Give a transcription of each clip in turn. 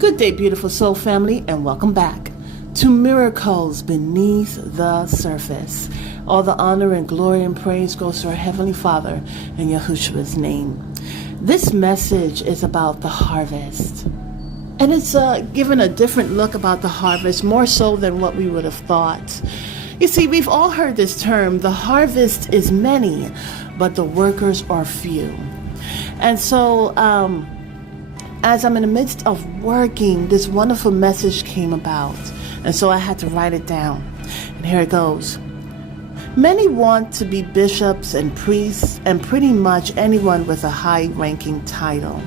Good day, beautiful soul family, and welcome back to Miracles Beneath the Surface. All the honor and glory and praise goes to our Heavenly Father in Yahushua's name. This message is about the harvest. And it's given a different look about the harvest, more so than what we would have thought. You see, we've all heard this term, the harvest is many, but the workers are few. And so, as I'm in the midst of working, this wonderful message came about. And so I had to write it down. And here it goes. Many want to be bishops and priests and pretty much anyone with a high-ranking title.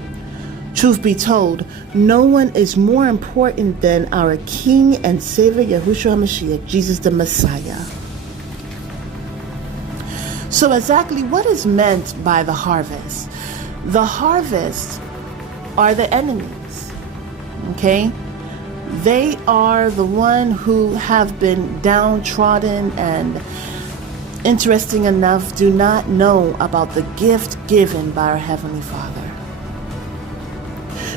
Truth be told, no one is more important than our King and Savior Yahushua HaMashiach, Jesus the Messiah. So exactly what is meant by the harvest? The harvest are the enemies, okay? They are the one who have been downtrodden and, interesting enough, do not know about the gift given by our Heavenly Father.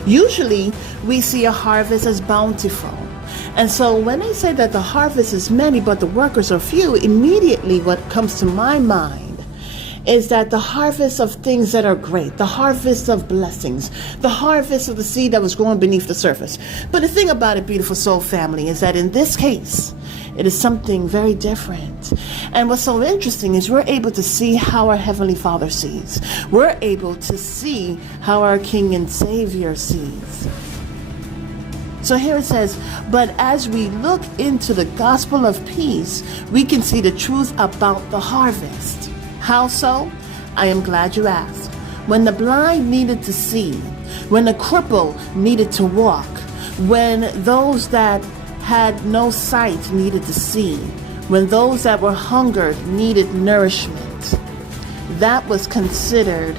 Usually, we see a harvest as bountiful. And so when I say that the harvest is many, but the workers are few, immediately what comes to my mind is that the harvest of things that are great, the harvest of blessings, the harvest of the seed that was growing beneath the surface. But the thing about it, beautiful soul family, is that in this case, it is something very different. And what's so interesting is we're able to see how our Heavenly Father sees. We're able to see how our King and Savior sees. So here it says, but as we look into the gospel of peace, we can see the truth about the harvest. How so? I am glad you asked. When the blind needed to see, when the cripple needed to walk, when those that had no sight needed to see, when those that were hungered needed nourishment, that was considered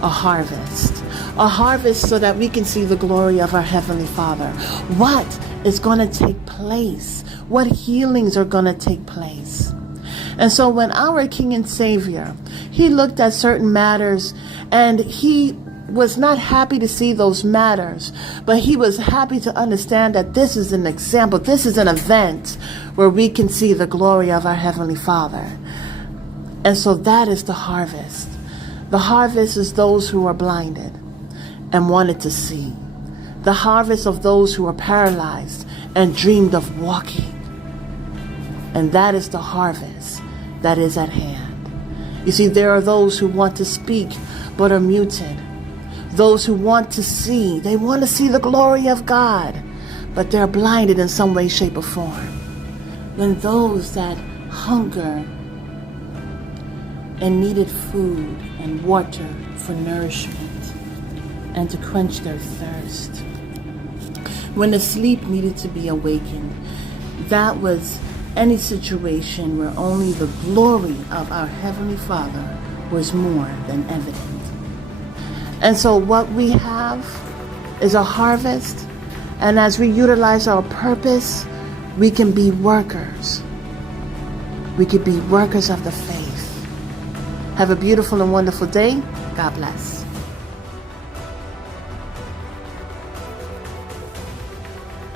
a harvest. A harvest so that we can see the glory of our Heavenly Father. What is going to take place? What healings are going to take place? And so when our King and Savior, he looked at certain matters and he was not happy to see those matters, but he was happy to understand that this is an example, this is an event where we can see the glory of our Heavenly Father. And so that is the harvest. The harvest is those who are blinded and wanted to see. The harvest of those who are paralyzed and dreamed of walking. And that is the harvest that is at hand. You see, there are those who want to speak but are muted. Those who want to see, they want to see the glory of God, but they're blinded in some way, shape, or form. Then those that hunger and needed food and water for nourishment and to quench their thirst. When the sleep needed to be awakened, that was any situation where only the glory of our Heavenly Father was more than evident. And so what we have is a harvest, and as we utilize our purpose, we can be workers. We can be workers of the faith. Have a beautiful and wonderful day. God bless.